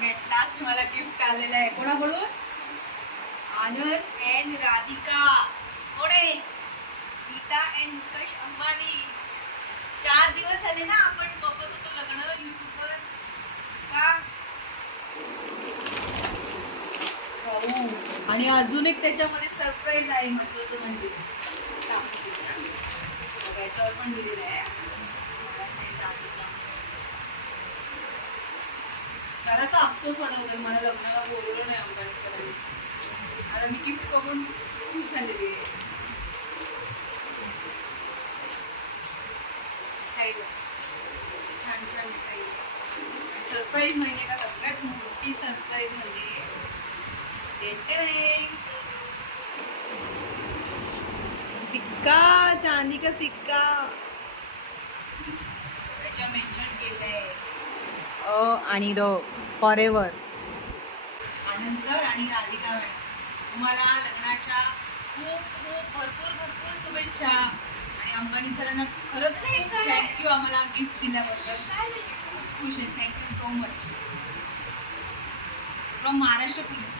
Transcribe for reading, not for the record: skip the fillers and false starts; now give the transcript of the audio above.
At last मला gift आलेलं आहे. कोणाकडून? आनंद अँड राधिका. कोण आहे? गीता अँड मुकेश अंबानी. 4 दिवस झाले ना आपण बघत होतो लग्न युट्यूबवर का. आणि अजून एक त्याच्यामध्ये सरप्राईज आहे महत्वाचं म्हणजे याच्यावर पण दिलेलं आहे. जरासा अफसोस वाटत मला लग्नाला बोलवलं नाही अंबानी सरांनी. आता मी गिफ्ट बघून खुश झालेली आहे. छान छान मिठाई. सरप्राईज म्हणजे का सगळ्यात मोठी सरप्राईज म्हणजे सिक्का, चांदी का सिक्का. त्याच्या मेन्शन केलंय आणि the for ever. Anand sir आणि राधिका मॅडम तुम्हाला लग्नाच्या खूप खूप भरपूर भरपूर शुभेच्छा. आणि अंबानी सरांना खरंच खूप थँक्यू आम्हाला गिफ्ट दिल्याबद्दल. खूप खुश आहे. Thank you so much from Maharashtra police.